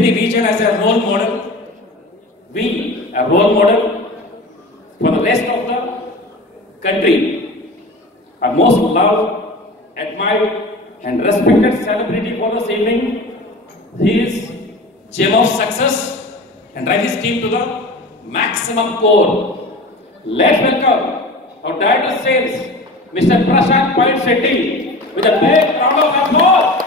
the region as a role model. We, a role model for the rest of the country. A most loved, admired and respected celebrity for this evening. He is gem of success and drive his team to the maximum core. Let's welcome our director of sales, Mr. Prashant Point Shetty, with a big round of applause.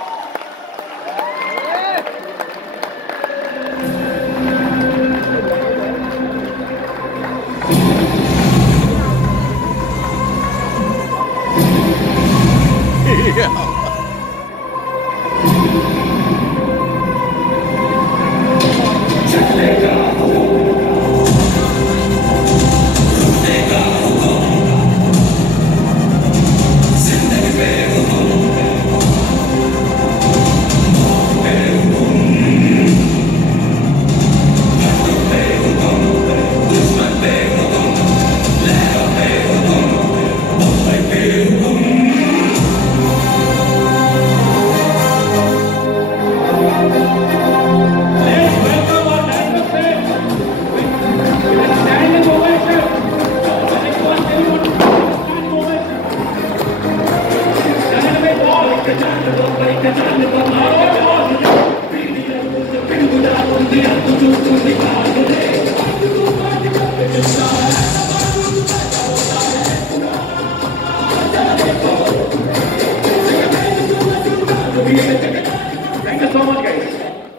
Thank you so much, guys.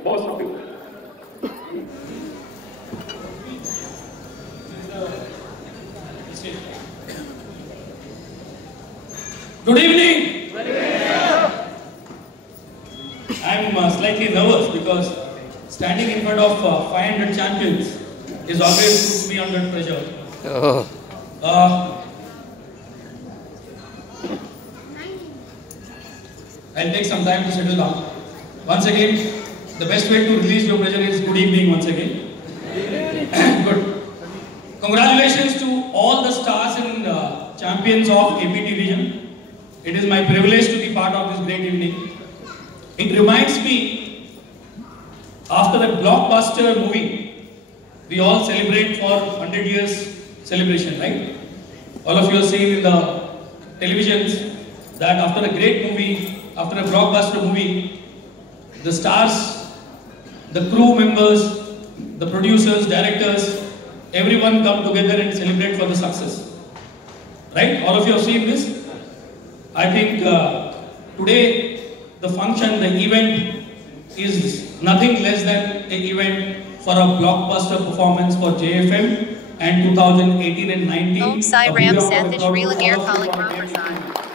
Both of you. Good evening. I'm slightly nervous because standing in front of 500 champions is always puts me under pressure. I'll take some time to settle down. Once again, the best way to release your pressure is good evening once again. Good. Congratulations to all the stars and champions of APT region. It is my privilege to be part of this great evening. It reminds me, after the blockbuster movie, we all celebrate for 100 years celebration, right? All of you have seen in the televisions that after a great movie, after a blockbuster movie, the stars, the crew members, the producers, directors, everyone come together and celebrate for the success. Right? All of you have seen this? I think today the function, the event is nothing less than an event for a blockbuster performance for JFM and 2018 and 19. Om Sai Ram Sandish Reela Air calling Ramasan.